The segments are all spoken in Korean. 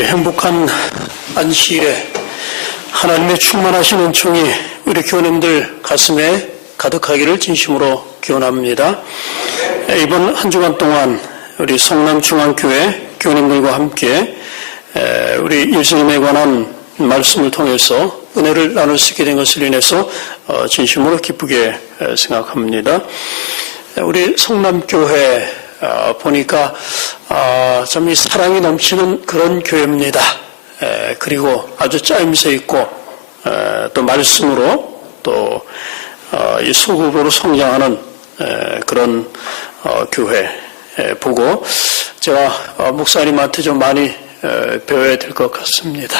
우리 행복한 안식일에 하나님의 충만하신 은총이 우리 교우님들 가슴에 가득하기를 진심으로 기원합니다. 이번 한 주간 동안 우리 성남중앙교회 교우님들과 함께 우리 예수님에 관한 말씀을 통해서 은혜를 나눌 수 있게 된 것을 인해서 진심으로 기쁘게 생각합니다. 우리 성남교회 보니까 참 이 사랑이 넘치는 그런 교회입니다. 그리고 아주 짜임새 있고 또 말씀으로 또 이 소극으로 성장하는 그런 교회 보고 제가 목사님한테 좀 많이 배워야 될 것 같습니다.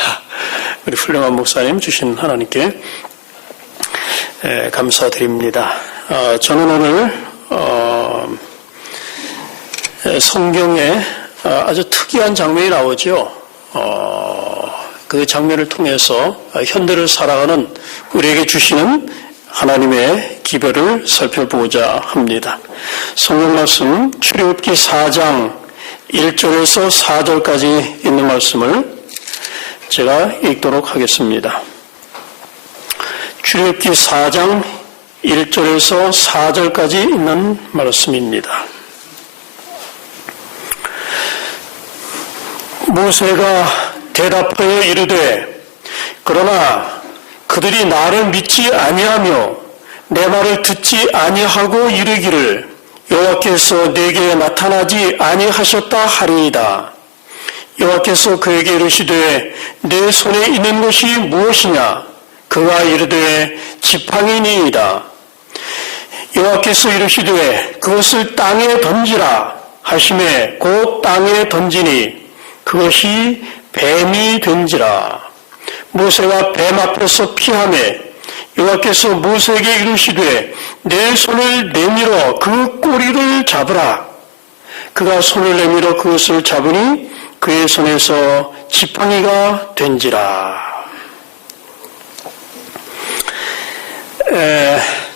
우리 훌륭한 목사님 주신 하나님께 감사드립니다. 저는 오늘 성경에 아주 특이한 장면이 나오죠. 그 장면을 통해서 현대를 살아가는 우리에게 주시는 하나님의 기별을 살펴보고자 합니다. 성경 말씀 출애굽기 4장 1절에서 4절까지 있는 말씀을 제가 읽도록 하겠습니다. 출애굽기 4장 1절에서 4절까지 있는 말씀입니다. 모세가 대답하여 이르되 그러나 그들이 나를 믿지 아니하며 내 말을 듣지 아니하고 이르기를 여호와께서 내게 나타나지 아니하셨다 하리이다. 여호와께서 그에게 이르시되 내 손에 있는 것이 무엇이냐? 그가 이르되 지팡이니이다. 여호와께서 이르시되 그것을 땅에 던지라 하시매 곧 땅에 던지니 그것이 뱀이 된지라. 모세가 뱀 앞에서 피하매 여호와께서 모세에게 이르시되 내 손을 내밀어 그 꼬리를 잡으라. 그가 손을 내밀어 그것을 잡으니 그의 손에서 지팡이가 된지라.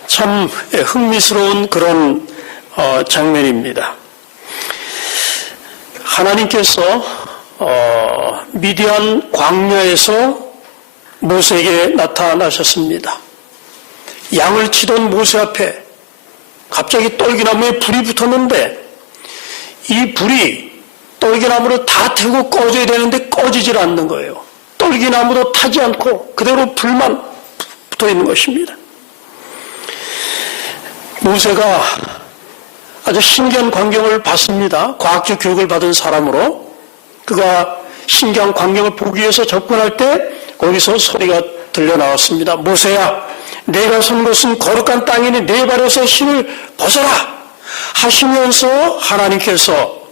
참 흥미스러운 그런 장면입니다. 하나님께서 미디안 광야에서 모세에게 나타나셨습니다. 양을 치던 모세 앞에 갑자기 떨기나무에 불이 붙었는데 이 불이 떨기나무를 다 태우고 꺼져야 되는데 꺼지질 않는 거예요. 떨기나무도 타지 않고 그대로 불만 붙어 있는 것입니다. 모세가 아주 신기한 광경을 봤습니다. 과학적 교육을 받은 사람으로 그가 신기한 광경을 보기 위해서 접근할 때 거기서 소리가 들려 나왔습니다. 모세야, 내가 선 것은 거룩한 땅이니 내 발에서 신을 벗어라 하시면서 하나님께서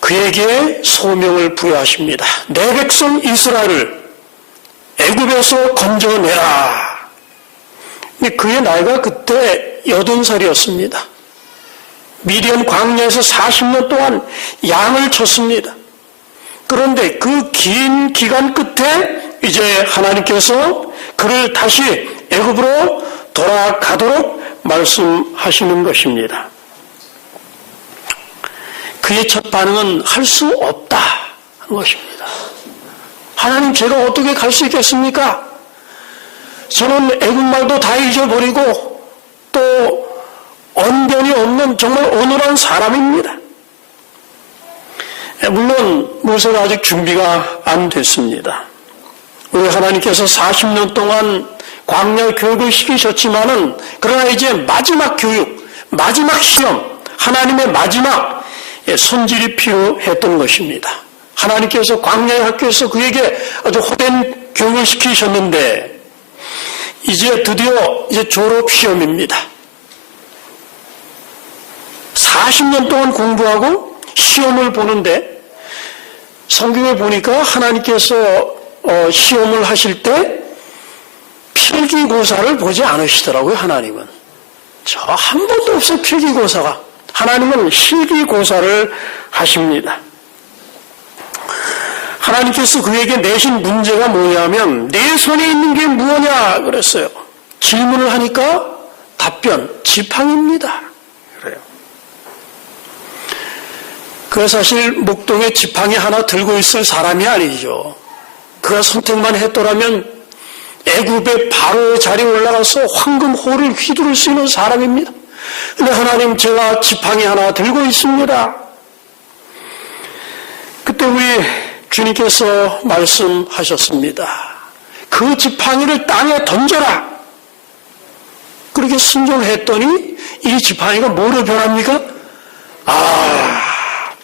그에게 소명을 부여하십니다. 내 백성 이스라엘을 애굽에서 건져내라. 그의 나이가 그때 80살이었습니다. 미디안 광야에서 40년 동안 양을 쳤습니다. 그런데 그 긴 기간 끝에 이제 하나님께서 그를 다시 애굽으로 돌아가도록 말씀하시는 것입니다. 그의 첫 반응은 할 수 없다 하는 것입니다. 하나님, 제가 어떻게 갈 수 있겠습니까? 저는 애국말도 다 잊어버리고 또 언변이 없는 정말 어눌한 사람입니다. 물론 모세가 아직 준비가 안 됐습니다. 우리 하나님께서 40년 동안 광야 교육을 시키셨지만은 그러나 이제 마지막 교육, 마지막 시험, 하나님의 마지막 손질이 필요했던 것입니다. 하나님께서 광야의 학교에서 그에게 아주 호된 교육을 시키셨는데 이제 드디어 졸업 시험입니다. 40년 동안 공부하고 시험을 보는데 성경에 보니까 하나님께서 시험을 하실 때 필기고사를 보지 않으시더라고요. 하나님은 저 한 번도 없어요. 필기고사가. 하나님은 실기고사를 하십니다. 하나님께서 그에게 내신 문제가 뭐냐면 내 손에 있는 게 무엇냐 그랬어요. 질문을 하니까 답변 지팡이입니다. 그래요. 그가 사실 목동에 지팡이 하나 들고 있을 사람이 아니죠. 그가 선택만 했더라면 애굽의 바로의 자리에 올라가서 황금호를 휘두를 수 있는 사람입니다. 근데 하나님, 제가 지팡이 하나 들고 있습니다. 그때 우리 주님께서 말씀하셨습니다. 그 지팡이를 땅에 던져라. 그렇게 순종했더니 이 지팡이가 뭐로 변합니까?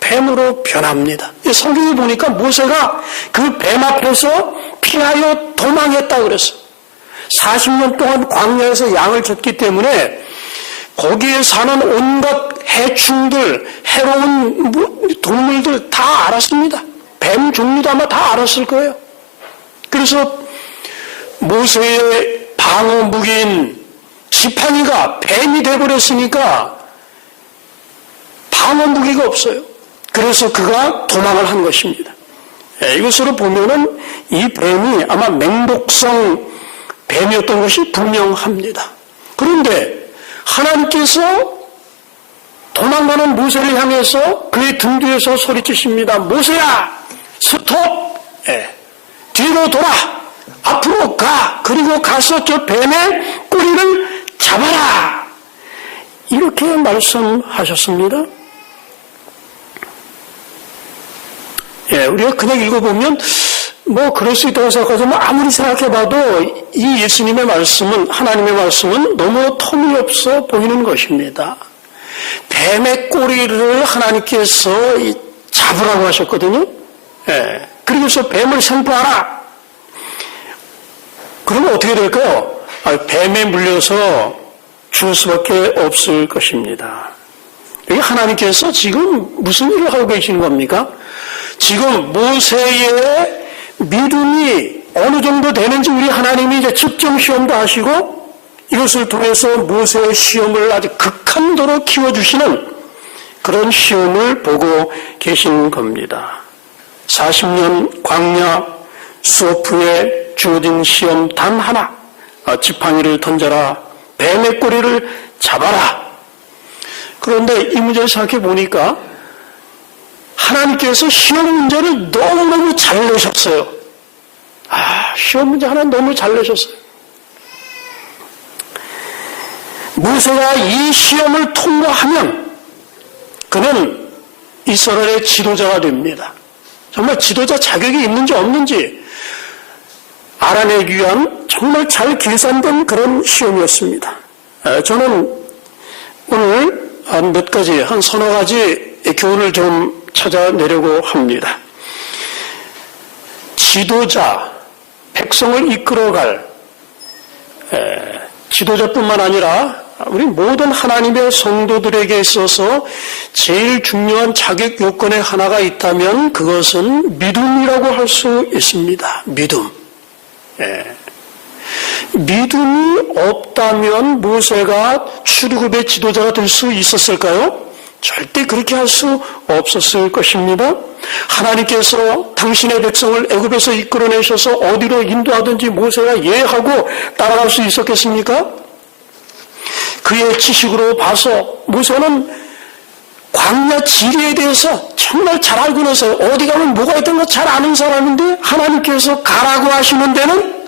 뱀으로 변합니다. 성경에 보니까 모세가 그 뱀 앞에서 피하여 도망했다 그랬어. 40년 동안 광야에서 양을 줬기 때문에 거기에 사는 온갖 해충들, 해로운 동물들 다 알았습니다. 뱀 종류도 아마 다 알았을 거예요. 그래서 모세의 방어 무기인 지팡이가 뱀이 되어버렸으니까 방어 무기가 없어요. 그래서 그가 도망을 한 것입니다. 이것으로 보면은 이 뱀이 아마 맹독성 뱀이었던 것이 분명합니다. 그런데 하나님께서 도망가는 모세를 향해서 그의 등 뒤에서 소리치십니다. 모세야, 스톱! 뒤로 돌아! 앞으로 가! 그리고 가서 저 뱀의 꼬리를 잡아라! 이렇게 말씀하셨습니다. 우리가 그냥 읽어보면 그럴 수 있다고 생각하지만 아무리 생각해봐도 이 예수님의 말씀은, 하나님의 말씀은 너무 터무니없어 보이는 것입니다. 뱀의 꼬리를 하나님께서 잡으라고 하셨거든요. 그리고서 뱀을 선포하라. 그러면 어떻게 될까요? 뱀에 물려서 죽을 수밖에 없을 것입니다. 여기 하나님께서 지금 무슨 일을 하고 계시는 겁니까? 지금 모세의 믿음이 어느 정도 되는지 우리 하나님이 이제 측정 시험도 하시고 이것을 통해서 모세의 시험을 아주 극한도로 키워주시는 그런 시험을 보고 계신 겁니다. 40년 광야 수업 후에 주어진 시험 단 하나, 지팡이를 던져라, 뱀의 꼬리를 잡아라. 그런데 이 문제를 생각해 보니까 하나님께서 시험 문제를 너무너무 잘 내셨어요. 시험 문제 하나 너무 잘 내셨어요. 모세가 이 시험을 통과하면 그는 이스라엘의 지도자가 됩니다. 정말 지도자 자격이 있는지 없는지 알아내기 위한 정말 잘 계산된 그런 시험이었습니다. 저는 오늘 몇 가지, 한 서너 가지 교훈을 좀 찾아내려고 합니다. 지도자, 백성을 이끌어갈 지도자뿐만 아니라 우리 모든 하나님의 성도들에게 있어서 제일 중요한 자격 요건의 하나가 있다면 그것은 믿음이라고 할 수 있습니다. 믿음. 믿음이 없다면 모세가 출애굽의 지도자가 될 수 있었을까요? 절대 그렇게 할 수 없었을 것입니다. 하나님께서 당신의 백성을 애굽에서 이끌어내셔서 어디로 인도하든지 모세가 예하고 따라갈 수 있었겠습니까? 그의 지식으로 봐서 모세는 광야 지리에 대해서 정말 잘 알고 있어요. 어디 가면 뭐가 있던 거 잘 아는 사람인데 하나님께서 가라고 하시는 데는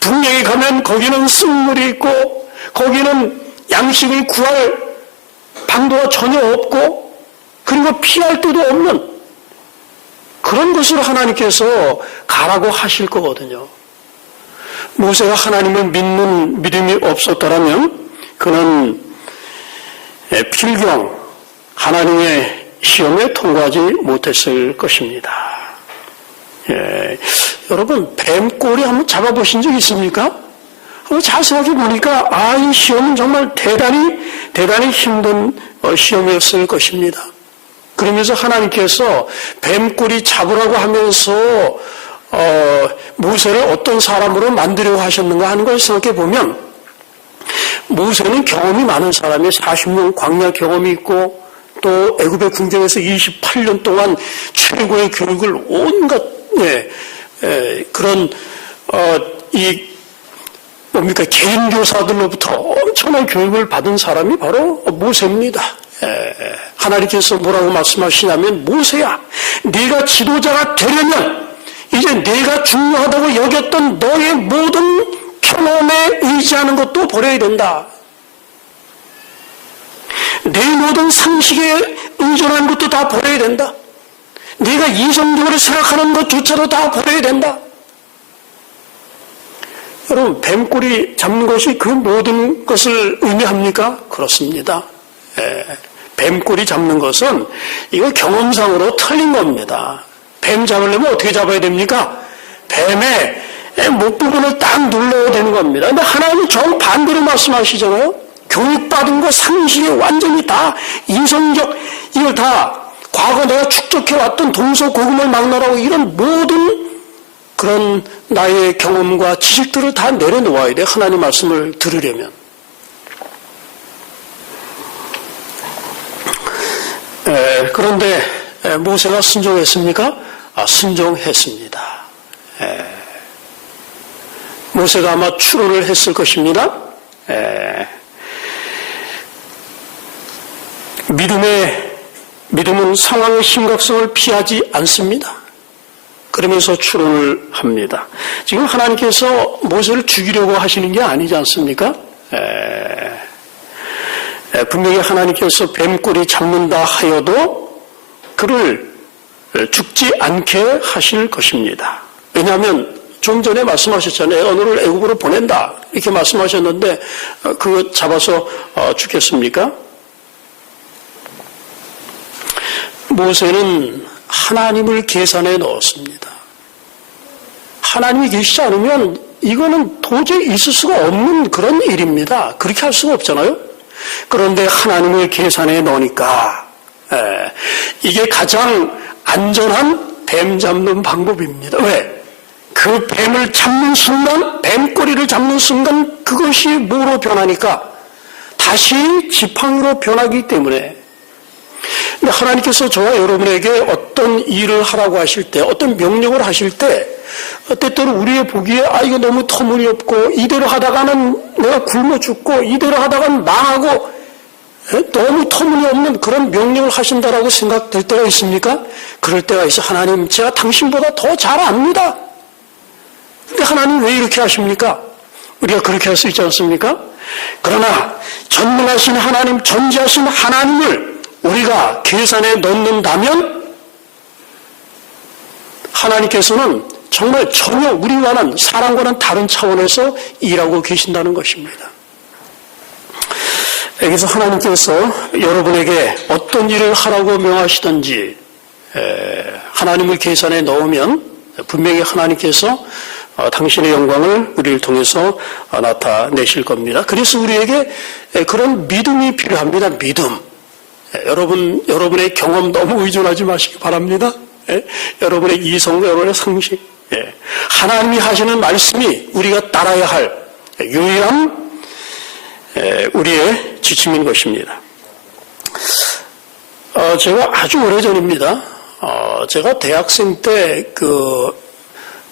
분명히 가면 거기는 쓴물이 있고 거기는 양식을 구할 방도가 전혀 없고 그리고 피할 데도 없는 그런 것으로 하나님께서 가라고 하실 거거든요. 모세가 하나님을 믿는 믿음이 없었더라면 그는 필경 하나님의 시험에 통과하지 못했을 것입니다. 여러분 뱀꼬리 한번 잡아보신 적 있습니까? 잘 생각해 보니까 이 시험은 정말 대단히 힘든 시험이었을 것입니다. 그러면서 하나님께서 뱀꼬리 잡으라고 하면서 모세를 어떤 사람으로 만들려고 하셨는가 하는 걸 생각해 보면 모세는 경험이 많은 사람이에요. 40년 광야 경험이 있고 또 애굽의 궁정에서 28년 동안 최고의 교육을 온갖 그런 개인 교사들로부터 엄청난 교육을 받은 사람이 바로 모세입니다. 하나님께서 뭐라고 말씀하시냐면, 모세야, 네가 지도자가 되려면 이제 네가 중요하다고 여겼던 너의 모든 경험에 의지하는 것도 버려야 된다. 내 모든 상식에 의존하는 것도 다 버려야 된다. 네가 이성적으로 생각하는 것조차도 다 버려야 된다. 여러분, 뱀꼬리 잡는 것이 그 모든 것을 의미합니까? 그렇습니다. 뱀꼬리 잡는 것은 이거 경험상으로 틀린 겁니다. 뱀 잡으려면 어떻게 잡아야 됩니까? 뱀의 목 부분을 딱 눌러야 되는 겁니다. 근데 하나님은 정반대로 말씀하시잖아요. 교육받은 거 상식에 완전히 다 이성적, 이걸 다 과거 내가 축적해왔던 동서고금을 막론하고 이런 모든 그런 나의 경험과 지식들을 다 내려놓아야 돼. 하나님 말씀을 들으려면. 그런데 모세가 순종했습니까? 순종했습니다. 모세가 아마 추론을 했을 것입니다. 믿음은 상황의 심각성을 피하지 않습니다. 그러면서 추론을 합니다. 지금 하나님께서 모세를 죽이려고 하시는 게 아니지 않습니까? 분명히 하나님께서 뱀꼬리 잡는다 하여도 그를 죽지 않게 하실 것입니다. 왜냐하면 좀 전에 말씀하셨잖아요. 너를 애굽으로 보낸다. 이렇게 말씀하셨는데 그거 잡아서 죽겠습니까? 모세는 하나님을 계산에 넣었습니다. 하나님이 계시지 않으면 이거는 도저히 있을 수가 없는 그런 일입니다. 그렇게 할 수가 없잖아요. 그런데 하나님을 계산에 넣으니까 이게 가장 안전한 뱀 잡는 방법입니다. 왜? 그 뱀을 잡는 순간, 뱀꼬리를 잡는 순간 그것이 뭐로 변하니까? 다시 지팡이로 변하기 때문에. 근데 하나님께서 저와 여러분에게 어떤 일을 하라고 하실 때, 어떤 명령을 하실 때, 때때로 우리의 보기에 이거 너무 터무니없고 이대로 하다가는 내가 굶어 죽고 이대로 하다가는 망하고 너무 터무니없는 그런 명령을 하신다라고 생각될 때가 있습니까? 그럴 때가 있어. 하나님, 제가 당신보다 더 잘 압니다. 근데 하나님 왜 이렇게 하십니까? 우리가 그렇게 할 수 있지 않습니까? 그러나 전능하신 하나님, 전지하신 하나님을 우리가 계산에 넣는다면 하나님께서는 정말 전혀 우리와는 사람과는 다른 차원에서 일하고 계신다는 것입니다. 여기서 하나님께서 여러분에게 어떤 일을 하라고 명하시든지 하나님을 계산에 넣으면 분명히 하나님께서 당신의 영광을 우리를 통해서 나타내실 겁니다. 그래서 우리에게 그런 믿음이 필요합니다. 믿음. 여러분의 경험 너무 의존하지 마시기 바랍니다. 여러분의 이성과 여러분의 상식. 하나님이 하시는 말씀이 우리가 따라야 할 유일한 우리의 지침인 것입니다. 제가 아주 오래전입니다. 제가 대학생 때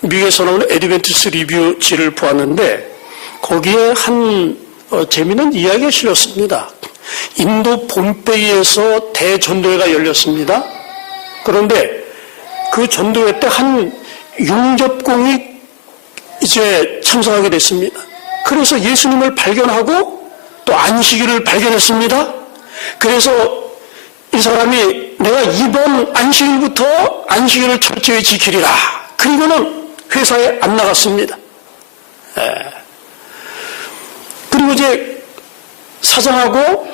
미국에서 나오는 애드벤티스트 리뷰지를 보았는데 거기에 한 재미있는 이야기가 실렸습니다. 인도 봄베이에서 대전도회가 열렸습니다. 그런데 그 전도회 때 한 융접공이 이제 참석하게 됐습니다. 그래서 예수님을 발견하고 또 안식일을 발견했습니다. 그래서 이 사람이 내가 이번 안식일부터 안식일을 철저히 지키리라. 그리고는 회사에 안 나갔습니다. 그리고 이제 사장하고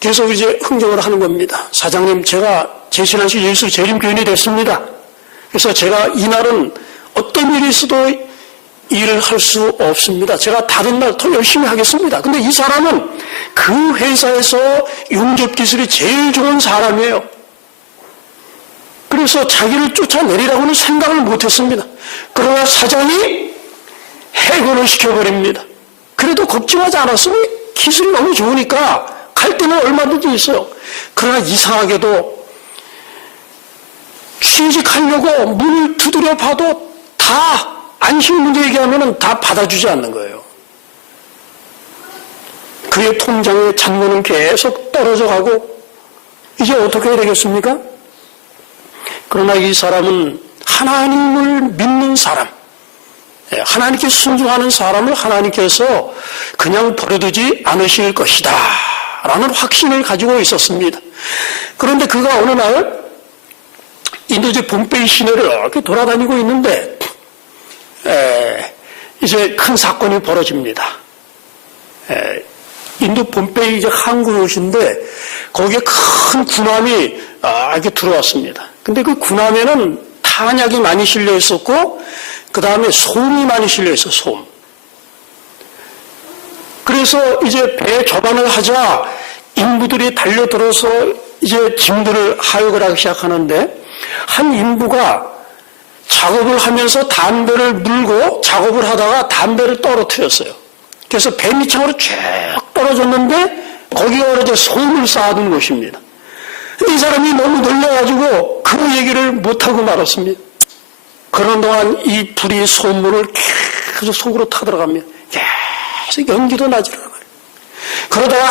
계속 이제 흥정을 하는 겁니다. 사장님, 제가 제 신앙식 예수 재림교인이 됐습니다. 그래서 제가 이날은 어떤 일이 있어도 일을 할 수 없습니다. 제가 다른 날 더 열심히 하겠습니다. 근데 이 사람은 그 회사에서 융접 기술이 제일 좋은 사람이에요. 그래서 자기를 쫓아내리라고는 생각을 못했습니다. 그러나 사장이 해고를 시켜버립니다. 그래도 걱정하지 않았으면 기술이 너무 좋으니까 갈 때는 얼마든지 있어요. 그러나 이상하게도 취직하려고 문을 두드려 봐도 다 안식 문제 얘기하면 다 받아주지 않는 거예요. 그의 통장의 잔고는 계속 떨어져 가고 이제 어떻게 해야 되겠습니까? 그러나 이 사람은 하나님을 믿는 사람, 하나님께 순종하는 사람을 하나님께서 그냥 버려두지 않으실 것이다 라는 확신을 가지고 있었습니다. 그런데 그가 어느 날 인도제 봄베이 시내를 이렇게 돌아다니고 있는데 이제 큰 사건이 벌어집니다. 인도 봄베이 이제 항구요시인데 거기에 큰 군함이 이렇게 들어왔습니다. 근데 그 군함에는 탄약이 많이 실려 있었고 그 다음에 솜이 많이 실려 있어, 솜. 그래서 이제 배 접안을 하자 인부들이 달려들어서 이제 짐들을 하역을 하기 시작하는데 한 인부가 작업을 하면서 담배를 물고 작업을 하다가 담배를 떨어뜨렸어요. 그래서 배 밑창으로 쭉 떨어졌는데 거기가 이제 솜을 쌓아둔 곳입니다. 근데 이 사람이 너무 놀라가지고 그 얘기를 못하고 말았습니다. 그런 동안 이 불이 솜물을 계속 속으로 타들어갑니다. 계속 연기도 나질 않아요. 그러다가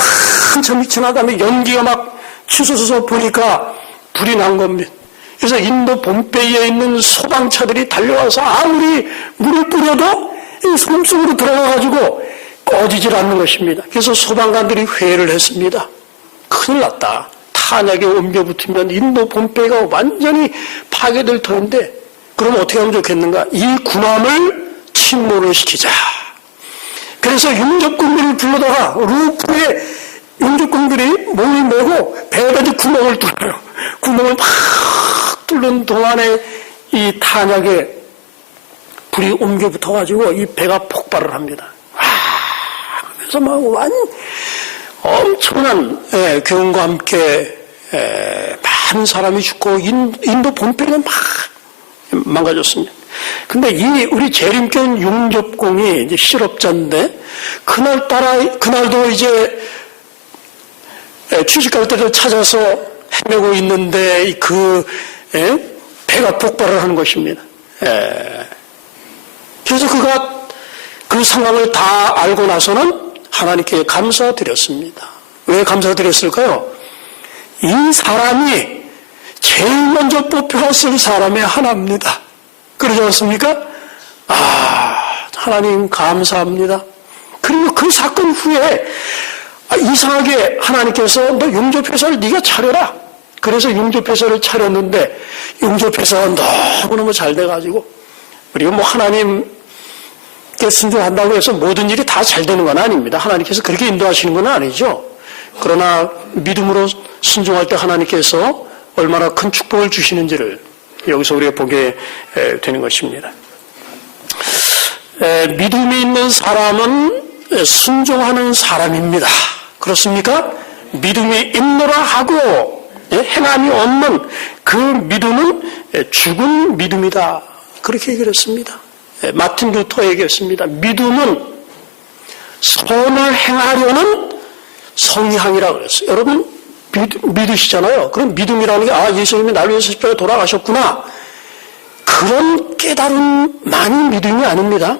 한참 지나가면 연기가 막 치솟아서 보니까 불이 난 겁니다. 그래서 인도 봄베이에 있는 소방차들이 달려와서 아무리 물을 뿌려도 이 솜 속으로 들어가가지고 꺼지질 않는 것입니다. 그래서 소방관들이 회의를 했습니다. 큰일 났다. 탄약에 옮겨 붙으면 인도 봄베이가 완전히 파괴될 터인데 그럼 어떻게 하면 좋겠는가? 이 군함을 침몰을 시키자. 그래서 용접공들을 불러다가 루프에 용접공들이 몸을 메고 배에다 구멍을 뚫어요. 구멍을 막 뚫는 동안에 이 탄약에 불이 옮겨 붙어가지고 이 배가 폭발을 합니다. 그래서 막 엄청난 교훈과 함께 많은 사람이 죽고 인도 본편은 막 망가졌습니다. 근데 우리 재림교인 용접공이 이제 실업자인데 그날도 이제 취직할 때를 찾아서 헤매고 있는데 배가 폭발을 하는 것입니다. 그래서 그가 그 상황을 다 알고 나서는 하나님께 감사드렸습니다. 왜 감사드렸을까요? 이 사람이 제일 먼저 뽑혀갔을 사람의 하나입니다. 그러지 않습니까? 하나님 감사합니다. 그리고 그 사건 후에 이상하게 하나님께서 너 용접회사를 네가 차려라. 그래서 용접회사를 차렸는데 용접회사가 너무너무 잘 돼가지고 우리가 하나님께 순종한다고 해서 모든 일이 다 잘 되는 건 아닙니다. 하나님께서 그렇게 인도하시는 건 아니죠. 그러나 믿음으로 순종할 때 하나님께서 얼마나 큰 축복을 주시는지를 여기서 우리가 보게 되는 것입니다. 믿음이 있는 사람은 순종하는 사람입니다. 그렇습니까? 믿음이 있노라 하고 행함이 없는 그 믿음은 죽은 믿음이다. 그렇게 얘기를 했습니다. 마틴 루터 얘기했습니다. 믿음은 선을 행하려는 성향이라고 그랬어요. 여러분 믿으시잖아요. 그럼 믿음이라는 게 예수님이 나를 위해서 십자가에 돌아가셨구나. 그런 깨달음만이 믿음이 아닙니다.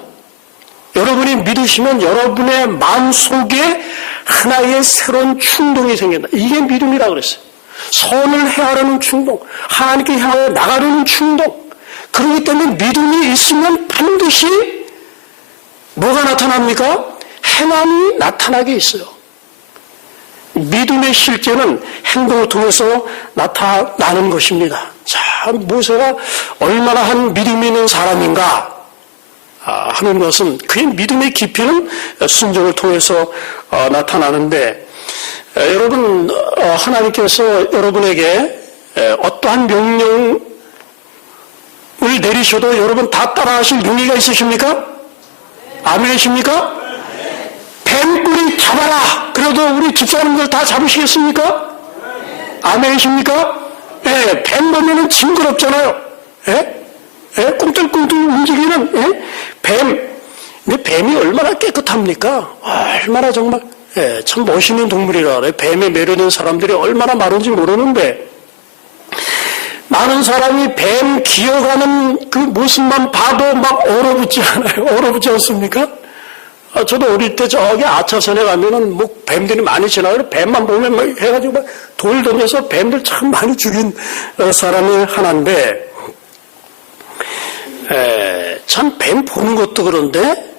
여러분이 믿으시면 여러분의 마음속에 하나의 새로운 충동이 생긴다. 이게 믿음이라고 그랬어요. 선을 행하려는 충동, 하나님께 향하여 나가려는 충동. 그렇기 때문에 믿음이 있으면 반드시 뭐가 나타납니까? 행함이 나타나게 있어요. 믿음의 실제는 행동을 통해서 나타나는 것입니다. 자, 모세가 얼마나 한 믿음이 있는 사람인가 하는 것은 그의 믿음의 깊이는 순종을 통해서 나타나는데 여러분 하나님께서 여러분에게 어떠한 명령을 내리셔도 여러분 다 따라하실 용의가 있으십니까? 아멘이십니까? 뱀뿌리 잡아라. 그래도 우리 집사람들 다 잡으시겠습니까? 아멘이십니까? 뱀 보면은 징그럽잖아요. 꿈틀꿈틀 움직이는 뱀. 근데 뱀이 얼마나 깨끗합니까? 얼마나 정말 참 멋있는 동물이라 그래요. 뱀에 매료된 사람들이 얼마나 많은지 모르는데 많은 사람이 뱀 기어가는 그 모습만 봐도 막 얼어붙지 않아요? 얼어붙지 않습니까? 저도 어릴 때 저기 아차산에 가면은 뭐 뱀들이 많이 지나가요. 뱀만 보면 막 해가지고 막 돌 던져서 뱀들 참 많이 죽인 사람이 하나인데, 참 뱀 보는 것도 그런데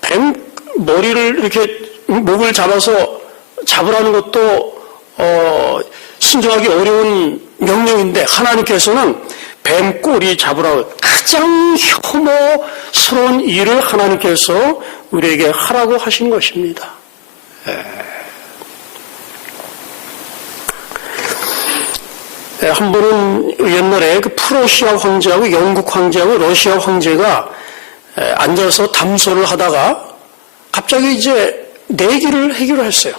뱀 머리를 이렇게 목을 잡아서 잡으라는 것도 순종하기 어려운 명령인데 하나님께서는 뱀 꼬리 잡으라고 가장 혐오스러운 일을 하나님께서 우리에게 하라고 하신 것입니다. 한 번은 옛날에 그 프로시아 황제하고 영국 황제하고 러시아 황제가 앉아서 담소를 하다가 갑자기 이제 내기를 하기로 했어요.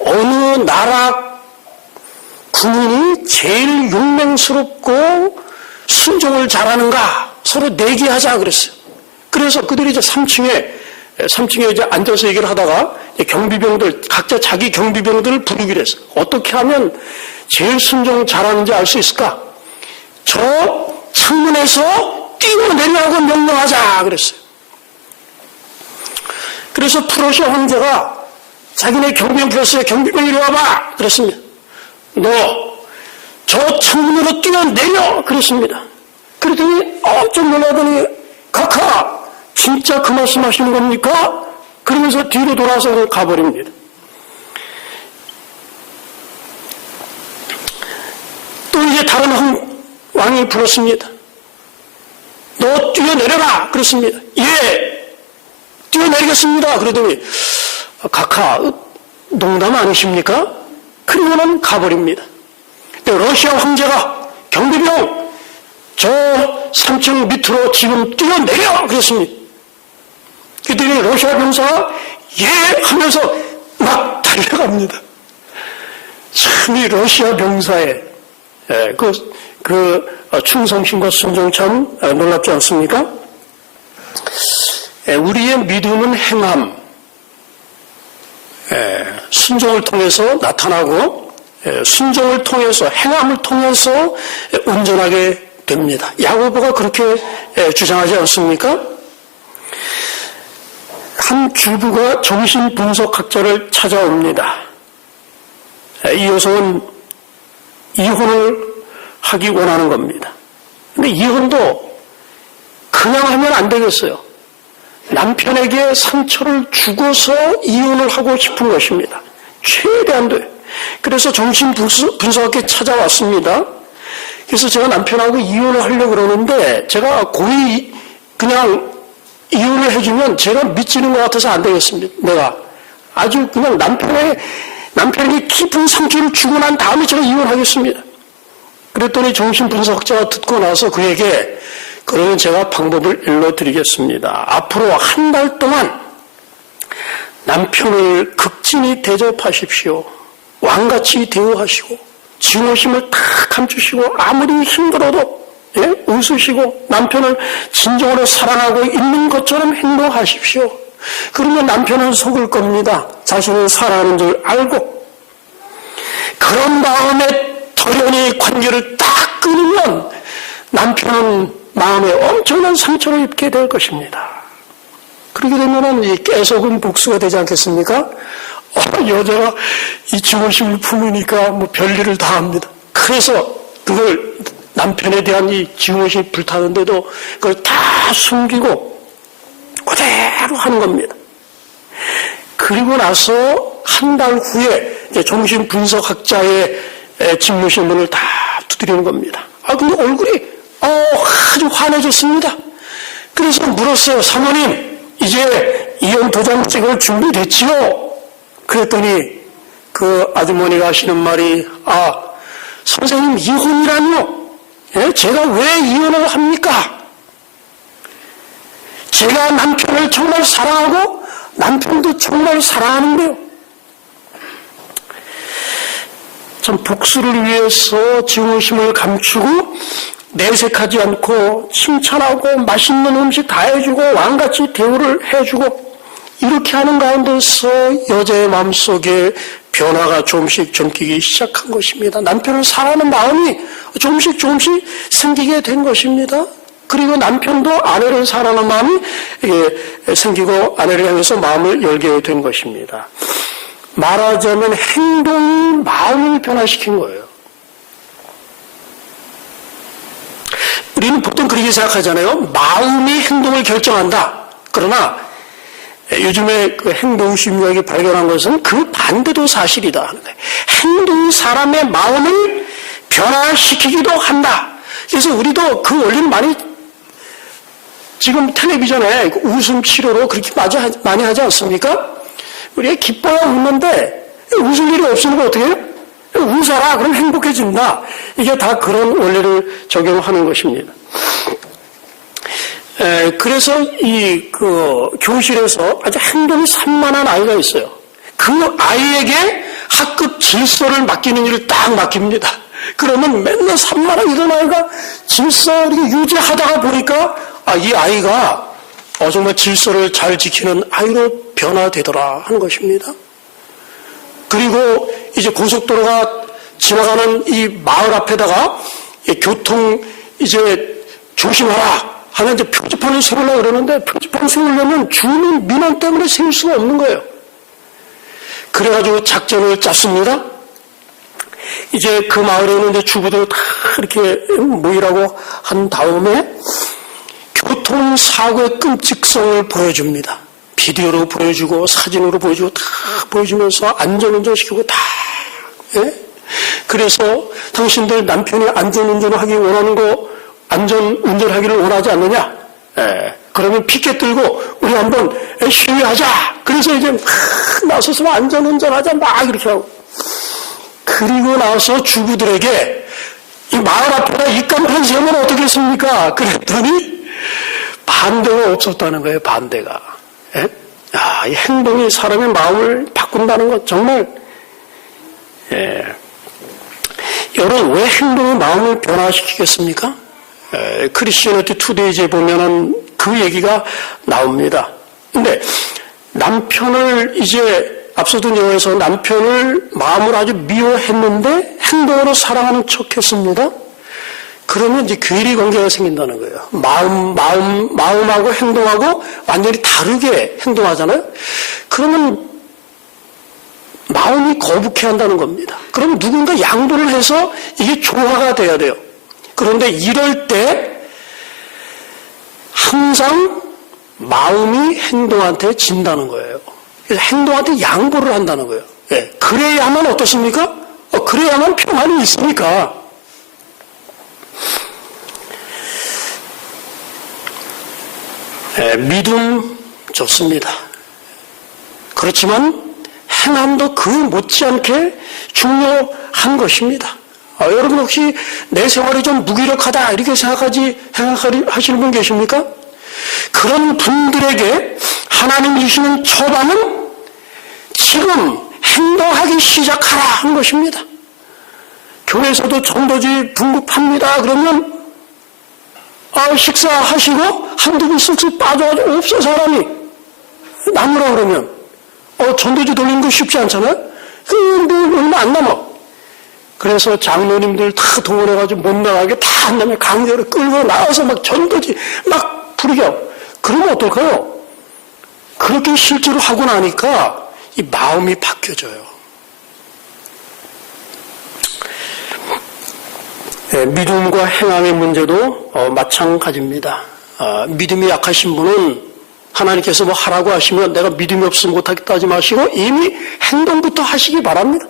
어느 나라 군인이 제일 용맹스럽고 순종을 잘하는가 서로 내기하자 그랬어요. 그래서 그들이 이제 3층에 이제 앉아서 얘기를 하다가 경비병들 각자 자기 경비병들을 부르기로 했어요. 어떻게 하면 제일 순종 잘하는지 알 수 있을까? 저 창문에서 뛰어내려고 명령하자 그랬어요. 그래서 프로시아 황제가 자기네 경비병 불렀어요. 경비병 이리 와봐 그랬습니다. 너 저 창문으로 뛰어내려 그랬습니다. 그랬더니 좀 놀라더니 카카 진짜 그 말씀 하시는 겁니까? 그러면서 뒤로 돌아서 가버립니다. 또 이제 다른 왕이 불렀습니다. 너 뛰어내려라 그랬습니다. 예 뛰어내리겠습니다. 그러더니 카카 농담 아니십니까? 그리고는 가버립니다. 러시아 황제가 경비병 저 3층 밑으로 지금 뛰어내려 그랬습니다. 그랬더니 러시아 병사가 예 하면서 막 달려갑니다. 참 이 러시아 병사의 충성심과 순종 참 놀랍지 않습니까? 우리의 믿음은 행함, 순종을 통해서 나타나고 순종을 통해서 행함을 통해서 온전하게 됩니다. 야고보가 그렇게 주장하지 않습니까? 한 주부가 정신분석학자를 찾아옵니다. 이 여성은 이혼을 하기 원하는 겁니다. 근데 이혼도 그냥 하면 안 되겠어요. 남편에게 상처를 주고서 이혼을 하고 싶은 것입니다. 최대한도. 그래서 정신분석학에 찾아왔습니다. 그래서 제가 남편하고 이혼을 하려고 그러는데 제가 고의 그냥 이혼을 해주면 제가 미치는 것 같아서 안 되겠습니다. 내가 아주 그냥 남편에게 깊은 상처를 주고 난 다음에 제가 이혼하겠습니다. 그랬더니 정신분석학자가 듣고 나서 그에게 그러면 제가 방법을 일러드리겠습니다. 앞으로 한 달 동안 남편을 극진히 대접하십시오. 왕같이 대우하시고 증오심을 다 감추시고 아무리 힘들어도 웃으시고 남편을 진정으로 사랑하고 있는 것처럼 행동하십시오. 그러면 남편은 속을 겁니다. 자신을 사랑하는 줄 알고. 그런 다음에 터련히 관계를 딱 끊으면 남편은 마음에 엄청난 상처를 입게 될 것입니다. 그렇게 되면 이 깨속은 복수가 되지 않겠습니까? 여자가 이 증오심을 품으니까 뭐 별일을 다 합니다. 그래서 그걸 남편에 대한 이 증오심이 불타는데도 그걸 다 숨기고 그대로 하는 겁니다. 그리고 나서 한 달 후에 이제 정신분석학자의 집무실 문을 다 두드리는 겁니다. 근데 얼굴이 아주 환해졌습니다. 그래서 물었어요. 사모님, 이제 이혼 도장 찍을 준비됐지요? 그랬더니 그 아주머니가 하시는 말이 선생님 이혼이라뇨? 제가 왜 이혼을 합니까? 제가 남편을 정말 사랑하고 남편도 정말 사랑하는데요. 참 복수를 위해서 증오심을 감추고 내색하지 않고 칭찬하고 맛있는 음식 다 해주고 왕같이 대우를 해주고 이렇게 하는 가운데서 여자의 마음속에 변화가 조금씩 점기기 시작한 것입니다. 남편을 사랑하는 마음이 조금씩 생기게 된 것입니다. 그리고 남편도 아내를 사랑하는 마음이 생기고 아내를 향해서 마음을 열게 된 것입니다. 말하자면 행동이 마음을 변화시킨 거예요. 우리는 보통 그렇게 생각하잖아요. 마음이 행동을 결정한다. 그러나 요즘에 그 행동심리학이 발견한 것은 그 반대도 사실이다. 행동이 사람의 마음을 변화시키기도 한다. 그래서 우리도 그 원리는 많이 지금 텔레비전에 웃음 치료로 그렇게 많이 하지 않습니까? 우리가 기뻐야 웃는데 웃을 일이 없으니까 어떻게 해요? 웃어라. 그럼 행복해진다. 이게 다 그런 원리를 적용하는 것입니다. 그래서 교실에서 아주 행동이 산만한 아이가 있어요. 그 아이에게 학급 질서를 맡기는 일을 딱 맡깁니다. 그러면 맨날 산만한 이런 아이가 질서를 유지하다가 보니까 이 아이가 정말 질서를 잘 지키는 아이로 변화되더라 하는 것입니다. 그리고 이제 고속도로가 지나가는 이 마을 앞에다가 교통 이제 조심하라 하는 이제 표지판을 세우려고 그러는데 표지판을 세우려면 주민 민원 때문에 세울 수가 없는 거예요. 그래가지고 작전을 짰습니다. 이제 그 마을에는 이제 주부들 다 이렇게 모이라고 한 다음에 교통사고의 끔찍성을 보여줍니다. 비디오로 보여주고 사진으로 보여주고 다 보여주면서 안전운전시키고 다. 예? 그래서 당신들 남편이 안전운전을 하기 원하는 거 안전운전하기를 원하지 않느냐? 예. 그러면 피켓 들고 우리 한번 시위하자. 그래서 이제 막 나서서 안전운전하자 막 이렇게 하고. 그리고 나서 주부들에게 이 마을 앞에다 입간판 세우면 어떻겠습니까? 그랬더니 반대가 없었다는 거예요. 반대가. 예? 이 행동이 사람의 마음을 바꾼다는 것 정말 여러분 왜 행동이 마음을 변화시키겠습니까? 크리스티애니티 투데이즈에 보면은 그 얘기가 나옵니다. 근데 남편을 이제 앞서던 영화에서 남편을 마음으로 아주 미워했는데 행동으로 사랑하는 척 했습니다. 그러면 이제 괴리 관계가 생긴다는 거예요. 마음하고 행동하고 완전히 다르게 행동하잖아요. 그러면 마음이 거북해 한다는 겁니다. 그럼 누군가 양보를 해서 이게 조화가 돼야 돼요. 그런데 이럴 때 항상 마음이 행동한테 진다는 거예요. 그래서 행동한테 양보를 한다는 거예요. 예, 그래야만 어떻습니까? 그래야만 평안이 있으니까. 믿음 좋습니다. 그렇지만 행함도 그 못지않게 중요한 것입니다. 여러분 혹시 내 생활이 좀 무기력하다 이렇게 생각하시는 분 계십니까? 그런 분들에게 하나님 주시는 처방은 지금 행동하기 시작하라 하는 것입니다. 교회에서도 전도지 분급합니다. 그러면 식사하시고 한두 분 쓱쓱 빠져가지고 없어 사람이 남으라 그러면 전도지 돌리는 거 쉽지 않잖아요. 얼마 안 남아. 그래서 장로님들 다 동원해가지고 못 나가게 다 한 다음에 강제로 끌고 나와서 막 전도지 막 부르겨. 그러면 어떨까요? 그렇게 실제로 하고 나니까 이 마음이 바뀌어져요. 믿음과 행함의 문제도 마찬가지입니다. 믿음이 약하신 분은 하나님께서 뭐 하라고 하시면 내가 믿음이 없으면 못하겠다 하지 마시고 이미 행동부터 하시기 바랍니다.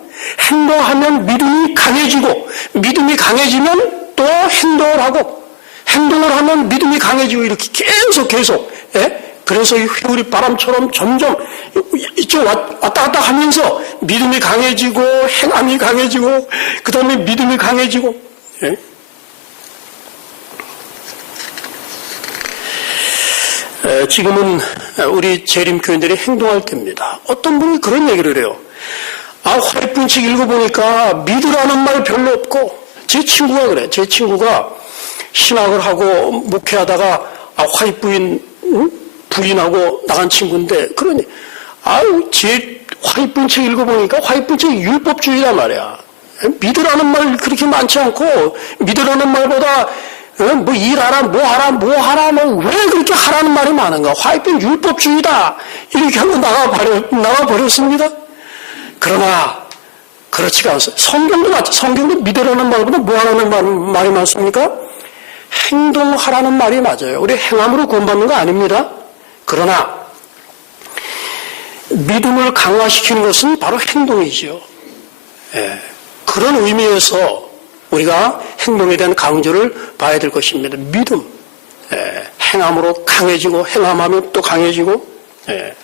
행동하면 믿음이 강해지고 믿음이 강해지면 또 행동을 하고 행동을 하면 믿음이 강해지고 이렇게 계속 그래서 이 회오리 바람처럼 점점 이쪽 왔다 갔다 하면서 믿음이 강해지고 행함이 강해지고 그 다음에 믿음이 강해지고 지금은 우리 재림교인들이 행동할 때입니다. 어떤 분이 그런 얘기를 해요. 화이트책 읽어보니까 믿으라는 말 별로 없고 제 친구가 그래. 제 친구가 신학을 하고 목회하다가 화이트 부인하고 나간 친구인데 그러니 제 화이트책 읽어보니까 화이트책 율법주의란 말이야. 믿으라는 말 그렇게 많지 않고 믿으라는 말보다 뭐 일하라, 뭐 하라, 왜 그렇게 하라는 말이 많은가? 화이트는 율법주의다. 이렇게 하고 나가버렸습니다. 그러나, 그렇지가 않습니다. 성경도 맞죠. 성경도 믿으라는 말보다 뭐 하라는 말이 많습니까? 행동하라는 말이 맞아요. 우리 행함으로 구원받는 거 아닙니다. 그러나, 믿음을 강화시키는 것은 바로 행동이지요. 예, 그런 의미에서 우리가 행동에 대한 강조를 봐야 될 것입니다. 믿음. 예, 행함으로 강해지고 행함하면 또 강해지고. 예.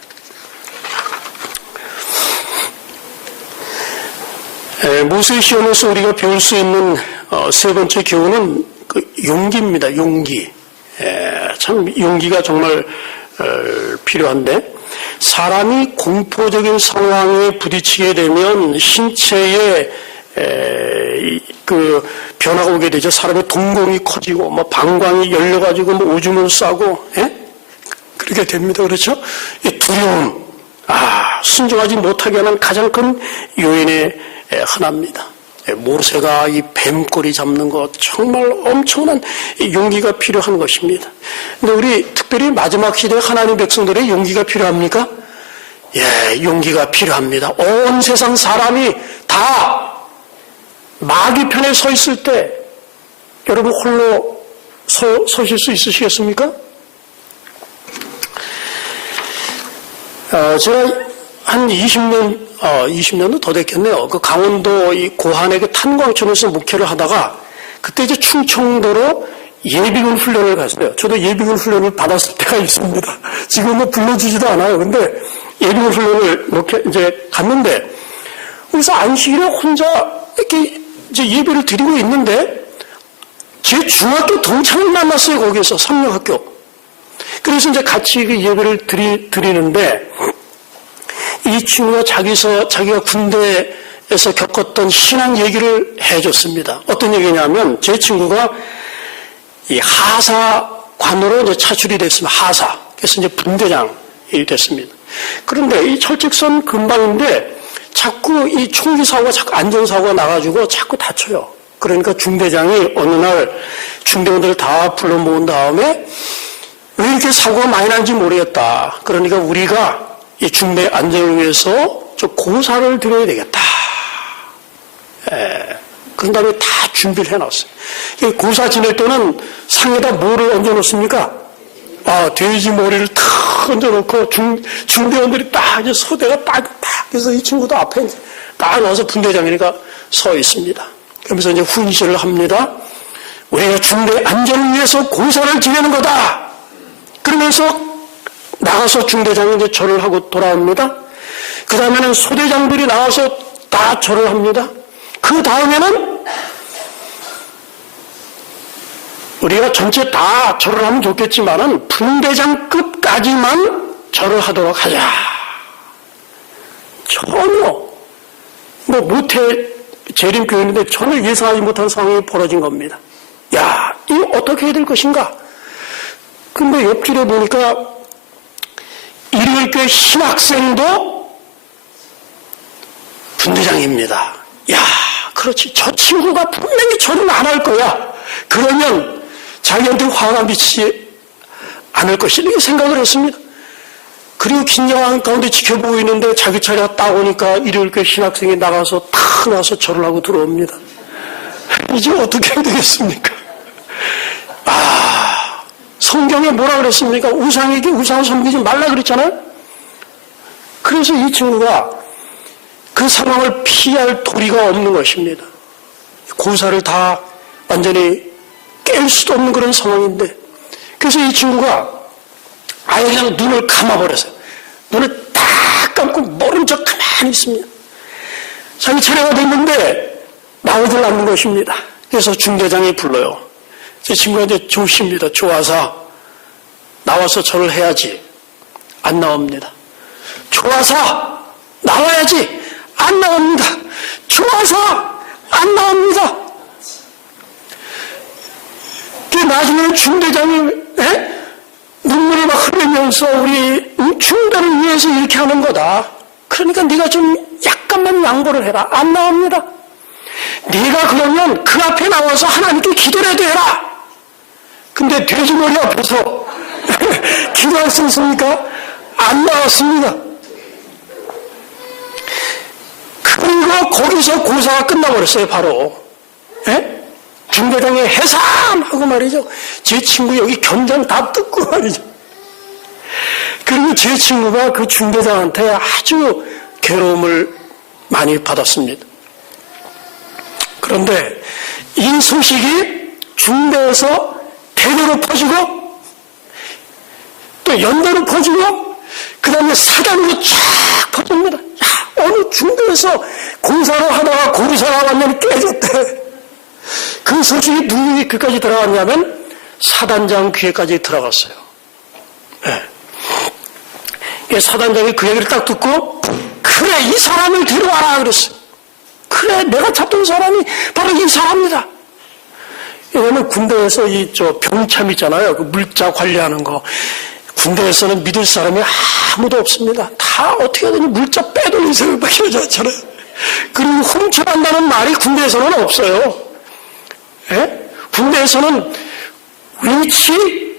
모세의 시험에서 우리가 배울 수 있는 세 번째 교훈은 그 용기입니다. 용기. 참 용기가 정말 필요한데, 사람이 공포적인 상황에 부딪히게 되면 신체에 그 변화가 오게 되죠. 사람의 동공이 커지고 뭐 방광이 열려가지고 뭐 오줌을 싸고, 그렇게 됩니다. 그렇죠? 이 두려움, 순종하지 못하게 하는 가장 큰 요인의 하나입니다. 모세가 이 뱀꼬리 잡는 것 정말 엄청난 용기가 필요한 것입니다. 근데 우리 특별히 마지막 시대 하나님 백성들의 용기가 필요합니까? 예, 용기가 필요합니다. 온 세상 사람이 다 마귀 편에 서 있을 때 여러분 홀로 서실 수 있으시겠습니까? 제가 한 20년도 더 됐겠네요. 그 강원도 이 고한의 그 탄광촌에서 목회를 하다가 그때 이제 충청도로 예비군 훈련을 갔어요. 저도 예비군 훈련을 받았을 때가 있습니다. 지금은 불러주지도 않아요. 근데 예비군 훈련을 이제 갔는데 그래서 안식일에 혼자 이렇게 이제 예배를 드리고 있는데 제 중학교 동창을 만났어요. 거기에서 삼령학교. 그래서 이제 같이 그 예배를 드리는데 이 친구가 자기가 군대에서 겪었던 신앙 얘기를 해줬습니다. 어떤 얘기냐면 제 친구가 이 하사관으로 이제 차출이 됐습니다. 하사. 그래서 이제 분대장이 됐습니다. 그런데 이 철책선 근방인데 자꾸 이 총기 사고가 자꾸 안전사고가 나가지고 자꾸 다쳐요. 그러니까 중대장이 어느 날 중대원들 다 불러 모은 다음에 왜 이렇게 사고가 많이 난지 모르겠다. 그러니까 우리가 이 중대 안전을 위해서 좀 고사를 드려야 되겠다. 그런 다음에 다 준비를 해놨어요. 고사 지낼 때는 상에다 뭐를 얹어놓습니까? 돼지 머리를 탁 얹어놓고 중대원들이 딱 이제 소대가 딱 그래서 이 친구도 앞에 딱 나와서 분대장이니까 서 있습니다. 그러면서 이제 훈시를 합니다. 우리가 중대 안전을 위해서 고사를 지내는 거다. 그러면서 나가서 중대장이 이제 절을 하고 돌아옵니다. 그 다음에는 소대장들이 나와서 다 절을 합니다. 그 다음에는 우리가 전체 다 절을 하면 좋겠지만은 분대장급까지만 절을 하도록 하자. 전혀 뭐 모태 재림교회인데 전혀 예상하지 못한 상황이 벌어진 겁니다. 야, 이거 어떻게 해야 될 것인가? 근데 옆길에 보니까 일요일교회 신학생도 분대장입니다. 야, 그렇지. 저 친구가 분명히 절은 안 할 거야. 그러면 자기한테 화가 미치지 않을 것이다. 이렇게 생각을 했습니다. 그리고 긴장한 가운데 지켜보고 있는데 자기 차례가 딱 오니까 일요일교회 신학생이 나가서 탁 나와서 절을 하고 들어옵니다. 이제 어떻게 해야 되겠습니까? 성경에 뭐라 그랬습니까? 우상에게 우상을 섬기지 말라 그랬잖아요? 그래서 이 친구가 그 상황을 피할 도리가 없는 것입니다. 고사를 다 완전히 깰 수도 없는 그런 상황인데, 그래서 이 친구가 아예 그냥 눈을 감아버렸어요. 눈을 딱 감고 모른 척 가만히 있습니다. 자기 차례가 됐는데 나오질 않는 것입니다. 그래서 중대장이 불러요. 제 친구가 이제 조십니다. 좋아서 나와서 절을 해야지. 안 나옵니다. 좋아서 나와야지. 안 나옵니다. 좋아서 안 나옵니다. 그 나중에 중대장이 눈물을 막 흘리면서 우리 중대를 위해서 이렇게 하는 거다. 그러니까 네가 좀 약간만 양보를 해라. 안 나옵니다. 네가 그러면 그 앞에 나와서 하나님께 기도라도 해라. 근데 돼지머리 앞에서 기도할 수 있습니까? 안 나왔습니다. 그리고 거기서 고사가 끝나버렸어요, 바로. 예? 중대장에 해산하고 말이죠. 제 친구 여기 견장 다 뜯고 말이죠. 그리고 제 친구가 그 중대장한테 아주 괴로움을 많이 받았습니다. 그런데 이 소식이 중대에서 대대로 퍼지고 또 연대로 퍼지고 그 다음에 사단으로 쫙 퍼집니다. 야, 어느 중대에서 공사를 하다가 고리사가 완전히 깨졌대. 그 소식이 누구에게 귀까지 들어갔냐면 사단장 귀에까지 들어갔어요. 네. 사단장이 그 얘기를 딱 듣고 그래 이 사람을 데려와라 그랬어요. 그래 내가 찾던 사람이 바로 이 사람이다. 이거는 군대에서 병참 있잖아요. 그 물자 관리하는 거. 군대에서는 믿을 사람이 아무도 없습니다. 다 어떻게 하든지 물자 빼돌린 생각밖에 하잖아요. 그리고 훔쳐간다는 말이 군대에서는 없어요. 예? 군대에서는 위치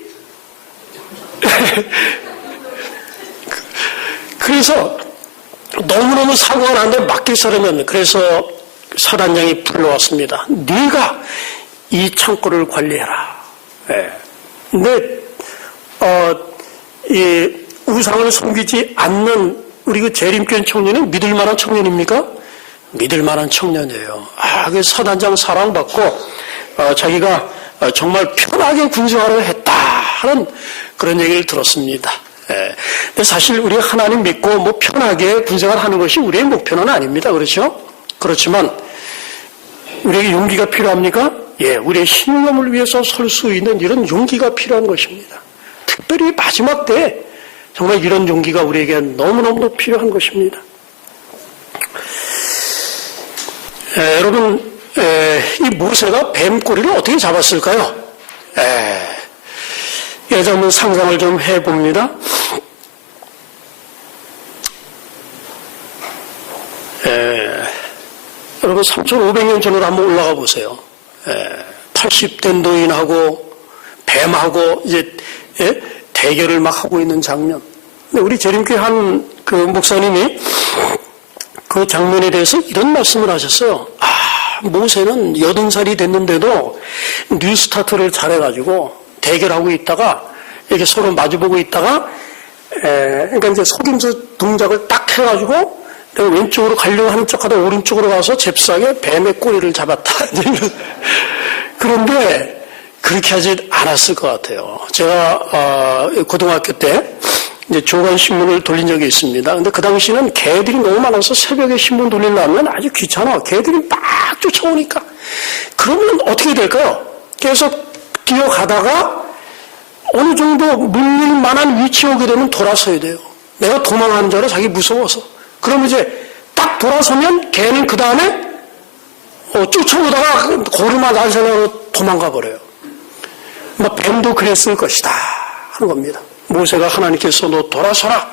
그래서 너무너무 사고가 나는데 맡길 사람이 없는. 그래서 사단장이 불러왔습니다. 네가 이 창고를 관리해라. 예. 근데 이 우상을 섬기지 않는 우리 그 재림교인 청년은 믿을 만한 청년입니까? 믿을 만한 청년이에요. 그 사단장 사랑받고 자기가 정말 편하게 군생활을 했다 하는 그런 얘기를 들었습니다. 예. 근데 사실 우리 하나님 믿고 뭐 편하게 군생활하는 것이 우리의 목표는 아닙니다. 그렇죠? 그렇지만 우리에게 용기가 필요합니까? 예, 우리의 신념을 위해서 설 수 있는 이런 용기가 필요한 것입니다. 특별히 마지막 때 정말 이런 용기가 우리에게 너무너무 필요한 것입니다. 여러분, 이 모세가 뱀꼬리를 어떻게 잡았을까요? 예를 한번 상상을 좀 해봅니다. 여러분 3,500년 전으로 한번 올라가 보세요. 80대 노인하고 뱀하고 이제 대결을 막 하고 있는 장면. 근데 우리 재림교회 한 그 목사님이 그 장면에 대해서 이런 말씀을 하셨어요. 모세는 80살이 됐는데도 뉴스타트를 잘해가지고 대결하고 있다가 이렇게 서로 마주보고 있다가 그러니까 이제 속임수 동작을 딱 해가지고 왼쪽으로 가려고 하는 척하다 오른쪽으로 가서 잽싸게 뱀의 꼬리를 잡았다. 그런데 그렇게 하지 않았을 것 같아요. 제가 고등학교 때 이제 조간신문을 돌린 적이 있습니다. 근데 그 당시는 개들이 너무 많아서 새벽에 신문 돌리려면 아주 귀찮아. 개들이 막 쫓아오니까. 그러면 어떻게 될까요? 계속 뛰어가다가 어느 정도 물릴 만한 위치에 오게 되면 돌아서야 돼요. 내가 도망하는 줄 알아 자기 무서워서. 그러면 이제 딱 돌아서면 개는 그 다음에 쫓아오다가 고르마 날새로 도망가 버려요. 뱀도 그랬을 것이다 하는 겁니다. 모세가 하나님께서 너 돌아서라.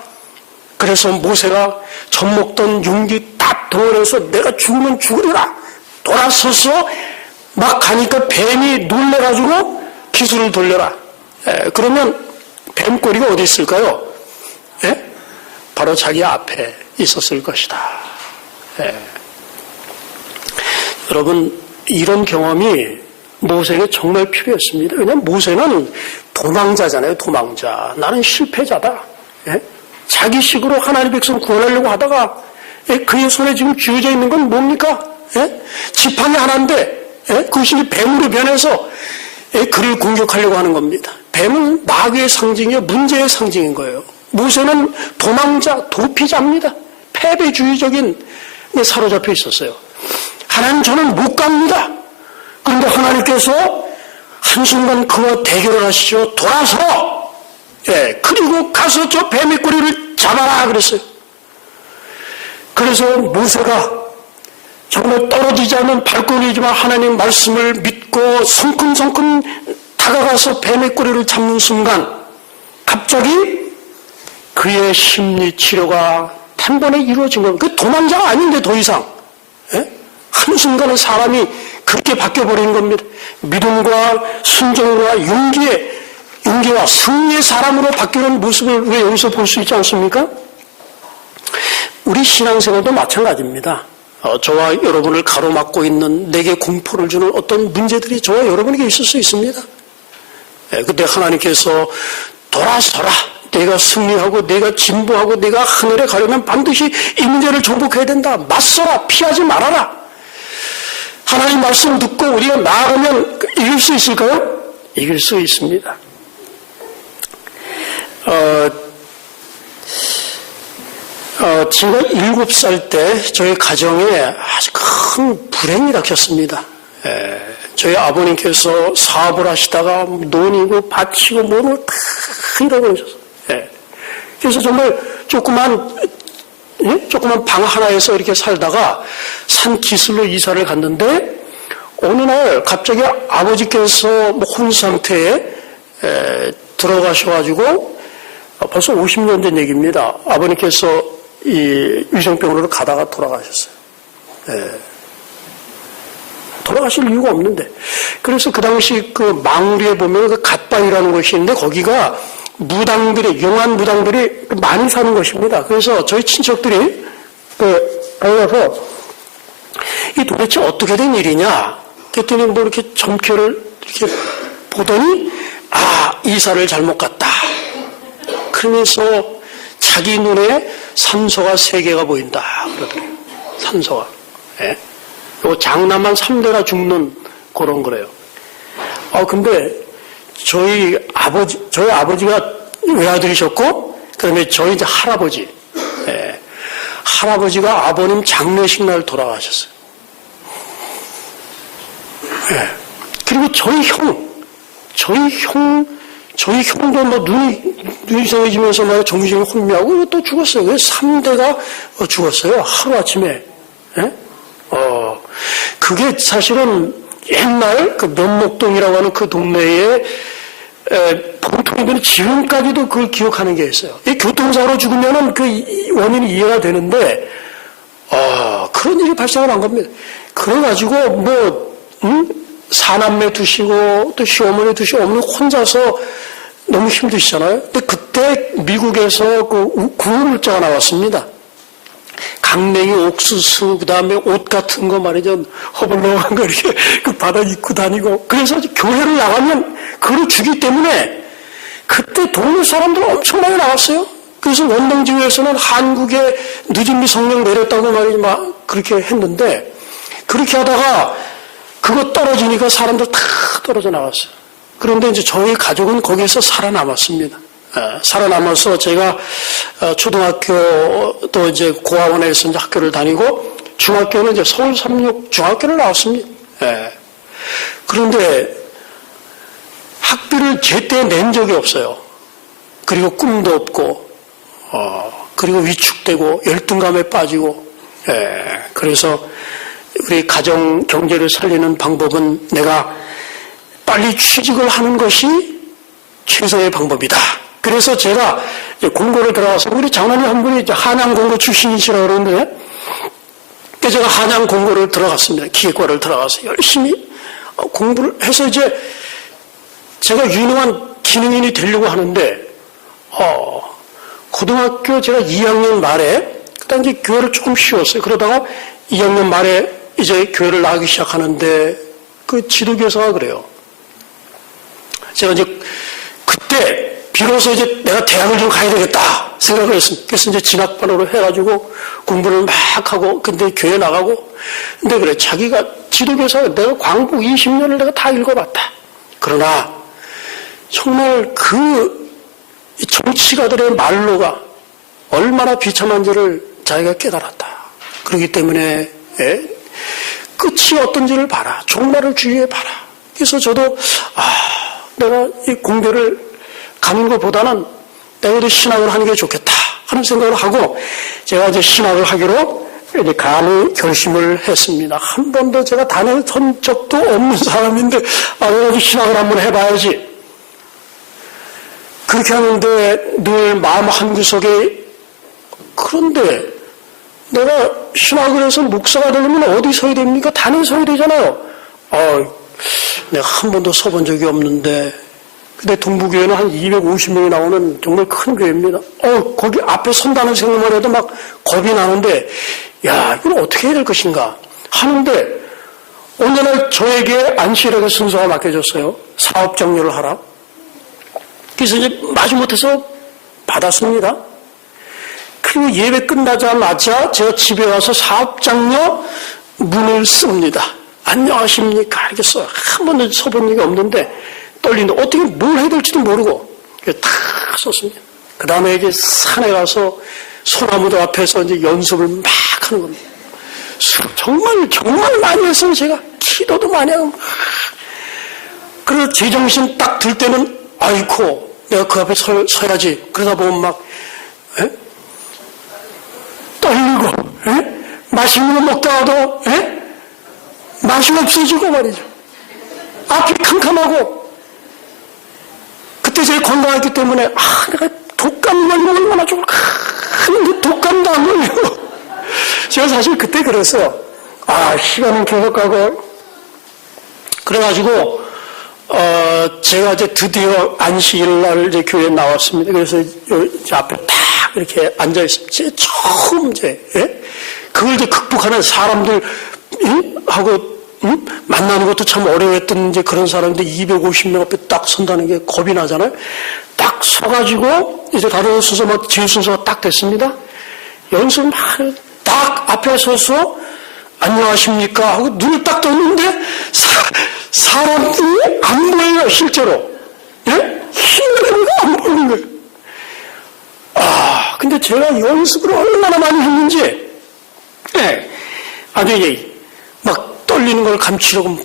그래서 모세가 젖먹던 용기 딱 동원해서 내가 죽으면 죽으리라. 돌아서서 막 가니까 뱀이 놀래가지고 기술을 돌려라. 그러면 뱀꼬리가 어디 있을까요? 바로 자기 앞에 있었을 것이다. 여러분 이런 경험이 모세에게 정말 필요했습니다. 왜냐하면 모세는 도망자잖아요. 도망자. 나는 실패자다. 자기식으로 하나님의 백성 구원하려고 하다가 그의 손에 지금 쥐어져 있는 건 뭡니까? 지팡이 하나인데 그것이 뱀으로 변해서 그를 공격하려고 하는 겁니다. 뱀은 마귀의 상징이요 문제의 상징인 거예요. 모세는 도망자, 도피자입니다. 패배주의적인 데 사로잡혀 있었어요. 하나님 저는 못 갑니다. 그런데 하나님께서 한순간 그와 대결을 하시죠. 돌아서 그리고 가서 저 뱀의 꼬리를 잡아라 그랬어요. 그래서 모세가 정말 떨어지지 않는 발걸음이지만 하나님 말씀을 믿고 성큼성큼 다가가서 뱀의 꼬리를 잡는 순간 갑자기 그의 심리 치료가 단번에 이루어진 겁니다. 그 도망자가 아닌데 더 이상 한순간에 사람이 그렇게 바뀌어버린 겁니다. 믿음과 순종과 용기와 승리의 사람으로 바뀌는 모습을 우리가 여기서 볼 수 있지 않습니까? 우리 신앙생활도 마찬가지입니다. 저와 여러분을 가로막고 있는, 내게 공포를 주는 어떤 문제들이 저와 여러분에게 있을 수 있습니다. 그때 하나님께서 돌아서라, 내가 승리하고 내가 진보하고 내가 하늘에 가려면 반드시 이 문제를 정복해야 된다, 맞서라, 피하지 말아라. 하나님 말씀 듣고 우리가 나아가면 이길 수 있을까요? 이길 수 있습니다. 제가 7살 때 저희 가정에 아주 큰 불행이 닥쳤습니다. 저희 아버님께서 사업을 하시다가 논이고 밭이고 뭐고 다 잃어버리셨어요. 그래서 정말 조그만 방 하나에서 이렇게 살다가 산 기슭로 이사를 갔는데 어느 날 갑자기 아버지께서 혼 상태에 들어가셔가지고 벌써 50년 전 얘기입니다. 아버님께서 이 위생병으로 가다가 돌아가셨어요. 돌아가실 이유가 없는데. 그래서 그 당시 그 망우리에 보면 그 갓바위라는 곳이 있는데 거기가 용한 무당들이 많이 사는 곳입니다. 그래서 저희 친척들이 가서 이 도대체 어떻게 된 일이냐? 그랬더니 뭐 이렇게 점괘를 이렇게 보더니 이사를 잘못 갔다. 그러면서 자기 눈에 산소가 3개가 보인다 그러더래요. 산소가. 요 장남한 3대가 죽는 그런 거래요. 근데 저희 아버지가 외아들이셨고, 그다음에 저희 이제 할아버지, 할아버지가 아버님 장례식 날 돌아가셨어요. 그리고 저희 형도 뭐 눈이 이상해지면서 막 정신이 혼미하고 또 죽었어요. 그래서 3대가 죽었어요. 하루아침에. 그게 사실은 옛날 그 면목동이라고 하는 그 동네에 보통이면 지금까지도 그걸 기억하는 게 있어요. 이 교통사고로 죽으면은 그 원인이 이해가 되는데, 그런 일이 발생을 한 겁니다. 그래가지고 사남매 두시고 또 시어머니 두시고 어머니 혼자서 너무 힘드시잖아요. 근데 그때 미국에서 그 구호물자가 나왔습니다. 강냉이, 옥수수, 그 다음에 옷 같은 거 말이죠. 허벌렁한 거 이렇게 그 바다 입고 다니고. 그래서 교회를 나가면 그걸 주기 때문에 그때 동네 사람들 엄청 많이 나왔어요. 그래서 원동지구에서는 한국에 늦은비 성령 내렸다고 말이지 막 그렇게 했는데, 그렇게 하다가 그거 떨어지니까 사람들 다 떨어져 나갔어요. 그런데 이제 저희 가족은 거기에서 살아남았습니다. 살아남아서 제가 초등학교도 이제 고아원에서 이제 학교를 다니고 중학교는 이제 서울 삼육 중학교를 나왔습니다. 그런데 학비를 제때 낸 적이 없어요. 그리고 꿈도 없고, 그리고 위축되고 열등감에 빠지고, 그래서 우리 가정 경제를 살리는 방법은 내가 빨리 취직을 하는 것이 최선의 방법이다. 그래서 제가 공고를 들어가서, 우리 장로님 한 분이 한양 공고 출신이시라고 그러는데, 제가 한양 공고를 들어갔습니다. 기획과를 들어가서 열심히 공부를 해서 이제 제가 유능한 기능인이 되려고 하는데, 고등학교 제가 2학년 말에, 그다음 이제 교회를 조금 쉬었어요. 그러다가 2학년 말에 이제 교회를 나가기 시작하는데, 그 지도교사가 그래요. 제가 이제 그때 비로소 이제 내가 대학을 좀 가야 되겠다 생각을 했습니다. 그래서 이제 진학반으로 해가지고 공부를 막 하고, 근데 교회 나가고, 근데 그래, 자기가 지도교사가 내가 광복 20년을 내가 다 읽어봤다. 그러나 정말 그 정치가들의 말로가 얼마나 비참한지를 자기가 깨달았다. 그렇기 때문에 끝이 어떤지를 봐라. 종말을 주의해 봐라. 그래서 저도 내가 이 공대를 가는 것보다는 내가 신학을 하는 게 좋겠다 하는 생각을 하고 제가 이제 신학을 하기로 이제 감히 결심을 했습니다. 한 번도 제가 다녀선 적도 없는 사람인데 내가 신학을 한번 해봐야지. 그렇게 하는데 늘 마음 한구석에, 그런데 내가 신학을 해서 목사가 되려면 어디 서야 됩니까? 단에 서야 되잖아요. 내가 한 번도 서본 적이 없는데, 근데 동부교회는 한 250명이 나오는 정말 큰 교회입니다. 거기 앞에 선다는 생각만 해도 막 겁이 나는데, 야, 이걸 어떻게 해야 될 것인가 하는데, 어느 날 저에게 안시일에게 순서가 맡겨졌어요. 사업 장려를 하라. 그래서 이제 마지못해서 받았습니다. 그리고 예배 끝나자마자 제가 집에 와서 사업 장려 문을 씁니다. 안녕하십니까? 알겠어. 한 번도 써본 적이 없는데 떨린다. 어떻게 뭘 해야 될지도 모르고 다 썼습니다. 그 다음에 이제 산에 가서 소나무도 앞에서 이제 연습을 막 하는 겁니다. 정말 많이 했어요. 제가 기도도 많이 하고. 그래서 제정신 딱 들 때는 아이고 내가 그 앞에 서야지. 그러다 보면 막 떨리고 맛있는 거 먹다가도 맛이 없어지고 말이죠. 앞이 캄캄하고. 그때 제가 건강했기 때문에 내가 독감 걸리면 얼마나 좋을까. 근데 독감도 안 걸려. 제가 사실 그때 그랬어요. 시간은 계속 가고. 그래가지고 제가 이제 드디어 안식일 날 이제 교회에 나왔습니다. 그래서 이제 앞에 딱 이렇게 앉아 있었지. 처음 그걸 이제 극복하는 사람들 하고 만나는 것도 참 어려웠던 이제 그런 사람인데 250명 앞에 딱 선다는 게 겁이 나잖아요. 딱 서가지고 이제 다른 순서 막 제 순서가 딱 됐습니다. 연습 막 딱 앞에 서서 안녕하십니까 하고 눈을 딱 떴는데 사람들이 안 보여요. 실제로 희미하게 안 보이는 거예요. 근데 제가 연습을 얼마나 많이 했는지 아주 막 떨리는 걸 감추려고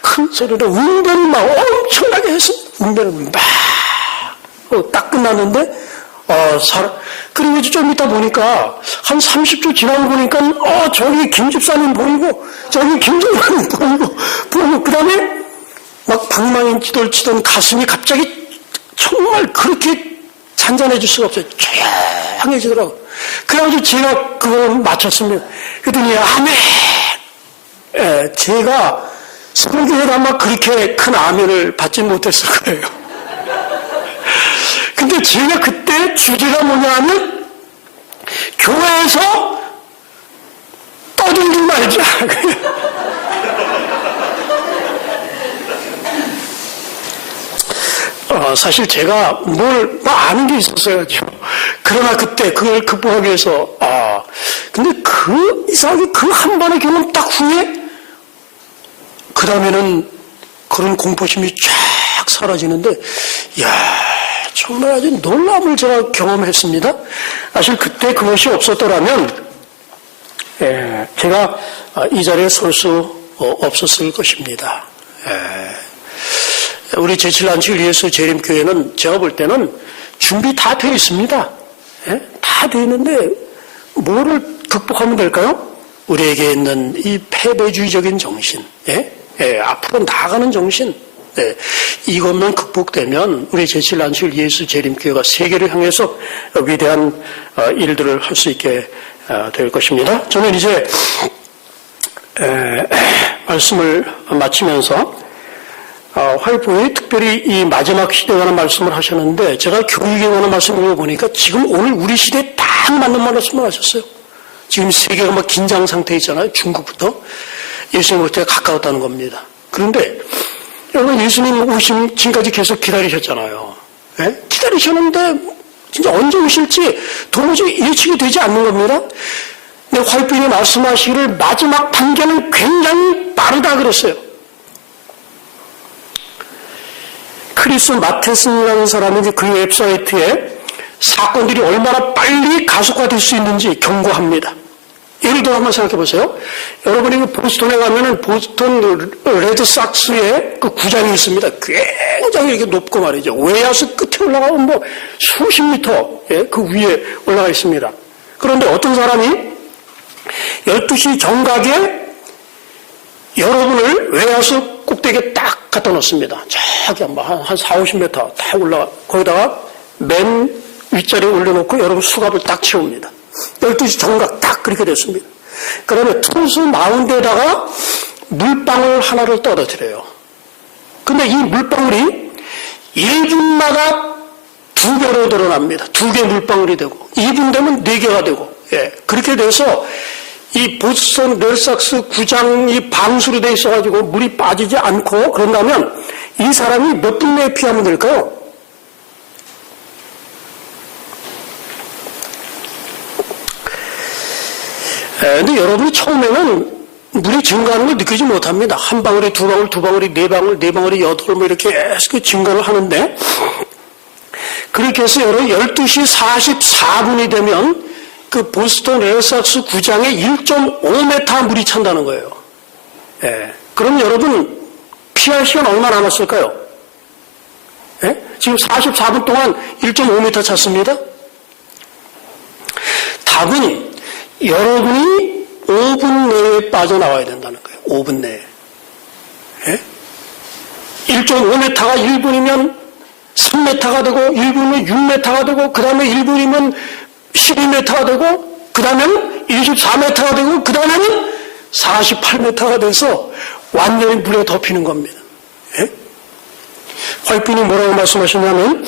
큰 소리로 웅변을 막 엄청나게 했습니다. 웅변을 막 딱 끝났는데 그리고 이제 좀 이따 보니까 한 30초 지나고 보니까 저기 김 집사님 보이고 저기 김 집사님 보이고 그 다음에 막 방망이 치던 가슴이 갑자기 정말 그렇게 잔잔해질 수가 없어요. 조용해지더라고요. 그래가지고 제가 그걸 마쳤습니다. 그랬더니 아멘. 제가 설교에도 아마 그렇게 큰 아멘을 받지 못했을 거예요. 근데 제가 그때 주제가 뭐냐 하면 교회에서 떠들지 말자. 사실 제가 뭘 아는 게 있었어요. 그러나 그때 그걸 극복하기 위해서 근데 이상하게 그 한 번의 경험 딱 후에 그 다음에는 그런 공포심이 쫙 사라지는데 정말 아주 놀라움을 제가 경험했습니다. 사실 그때 그것이 없었더라면 제가 이 자리에 설 수 없었을 것입니다. 우리 제7안식일 예수 재림교회는 제가 볼 때는 준비 다 되어 있습니다. 다 되어 있는데 뭐를 극복하면 될까요? 우리에게 있는 이 패배주의적인 정신, 앞으로 나아가는 정신, 이것만 극복되면 우리 제7안식일 예수 재림교회가 세계를 향해서 위대한 일들을 할 수 있게 될 것입니다. 저는 이제 말씀을 마치면서 화이트보이 특별히 이 마지막 시대에 관한 말씀을 하셨는데 제가 교육에 관한 말씀을 읽어보니까 지금 오늘 우리 시대에 딱 맞는 말씀을 하셨어요. 지금 세계가 막 긴장 상태에 있잖아요. 중국부터 예수님부터 가까웠다는 겁니다. 그런데 여러분 예수님 오심 지금까지 계속 기다리셨잖아요. 기다리셨는데 진짜 언제 오실지 도무지 예측이 되지 않는 겁니다. 근데 화이트보이 말씀하시기를 마지막 단계는 굉장히 빠르다 그랬어요. 크리스 마테슨이라는 사람이 그 웹사이트에 사건들이 얼마나 빨리 가속화될 수 있는지 경고합니다. 예를 들어 한번 생각해 보세요. 여러분이 그 보스턴에 가면은 보스턴 레드삭스의 그 구장이 있습니다. 굉장히 이렇게 높고 말이죠. 외야수 끝에 올라가면 뭐 수십 미터 그 위에 올라가 있습니다. 그런데 어떤 사람이 12시 정각에 여러분을 외야수 꼭대기에 딱 갖다 놓습니다. 저기 한 4, 50m 딱 올라가, 거기다가 맨 윗자리에 올려놓고 여러분 수갑을 딱 채웁니다. 12시 정각 딱 그렇게 됐습니다. 그 다음에 투수 마운드에다가 물방울 하나를 떨어뜨려요. 근데 이 물방울이 1분마다 2배로 늘어납니다. 2개 물방울이 되고 2분 되면 4개가 되고 그렇게 돼서 이 보스턴 레드삭스 구장이 방수로 돼 있어가지고 물이 빠지지 않고 그런다면 이 사람이 몇 분 내에 피하면 될까요? 근데 여러분이 처음에는 물이 증가하는 걸 느끼지 못합니다. 한 방울에 2방울, 2방울이 4방울, 4방울이 8, 뭐 이렇게 계속 증가를 하는데 그렇게 해서 여러분 12시 44분이 되면 그 보스턴 레드삭스 구장에 1.5m 물이 찬다는 거예요. 그럼 여러분 피할 시간 얼마 남았을까요? 지금 44분 동안 1.5m 찼습니다. 답은 여러분이 5분 내에 빠져나와야 된다는 거예요. 5분 내에. 1.5m가 1분이면 3m가 되고 1분이면 6m가 되고 그 다음에 1분이면 12m가 되고 그 다음에는 24m가 되고 그 다음에는 48m가 돼서 완전히 물에 덮이는 겁니다. 화이트님이 뭐라고 말씀하셨냐면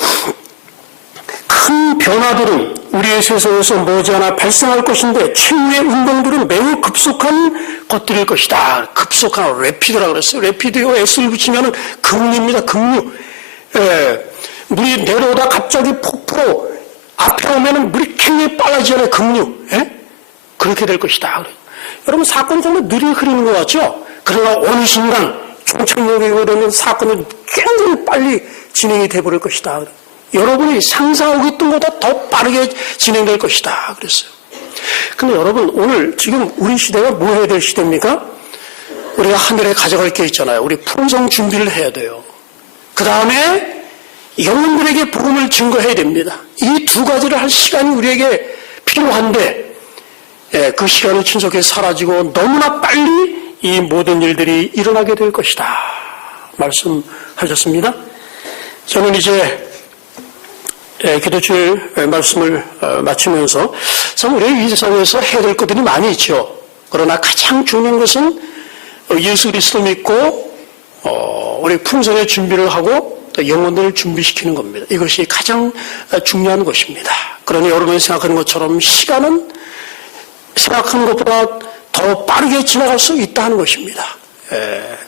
큰 변화들은 우리의 세상에서 머지않아 발생할 것인데 최후의 운동들은 매우 급속한 것들일 것이다. 급속한 레피드라고 그랬어요. 레피드요 S를 붙이면 급류입니다. 급류. 물이 내려오다 갑자기 폭포로 앞에 오면 물이 굉장히 빨라지잖아요. 급류. 그렇게 될 것이다. 여러분 사건이 정말 느리게 흐르는 것 같죠? 그러나 어느 순간 종착역에 오르는 사건은 굉장히 빨리 진행이 돼버릴 것이다. 여러분이 상상하고 있던 것보다 더 빠르게 진행될 것이다. 그랬어요. 근데 여러분 오늘 지금 우리 시대가 뭐 해야 될 시대입니까? 우리가 하늘에 가져갈 게 있잖아요. 우리 풍성 준비를 해야 돼요. 그 다음에 영혼들에게 복음을 증거해야 됩니다. 이 두 가지를 할 시간이 우리에게 필요한데 그 시간은 신속히 사라지고 너무나 빨리 이 모든 일들이 일어나게 될 것이다. 말씀하셨습니다. 저는 이제 기도주일 말씀을 마치면서 참 우리 이 세상에서 해야 될 것들이 많이 있죠. 그러나 가장 중요한 것은 예수 그리스도 믿고 우리 풍성의 준비를 하고 또 영혼들을 준비시키는 겁니다. 이것이 가장 중요한 것입니다. 그러니 여러분이 생각하는 것처럼 시간은 생각하는 것보다 더 빠르게 지나갈 수 있다는 것입니다.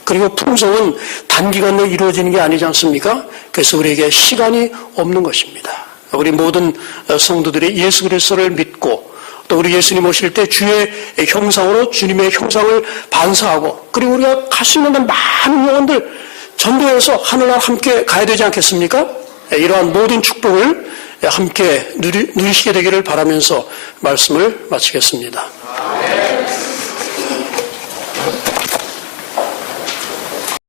그리고 풍성은 단기간 내에 이루어지는 게 아니지 않습니까? 그래서 우리에게 시간이 없는 것입니다. 우리 모든 성도들이 예수 그리스도를 믿고 또 우리 예수님 오실 때 주의 형상으로 주님의 형상을 반사하고 그리고 우리가 갈 수 있는 많은 영혼들 전도해서 하늘나라 함께 가야 되지 않겠습니까? 이러한 모든 축복을 함께 누리시게 되기를 바라면서 말씀을 마치겠습니다.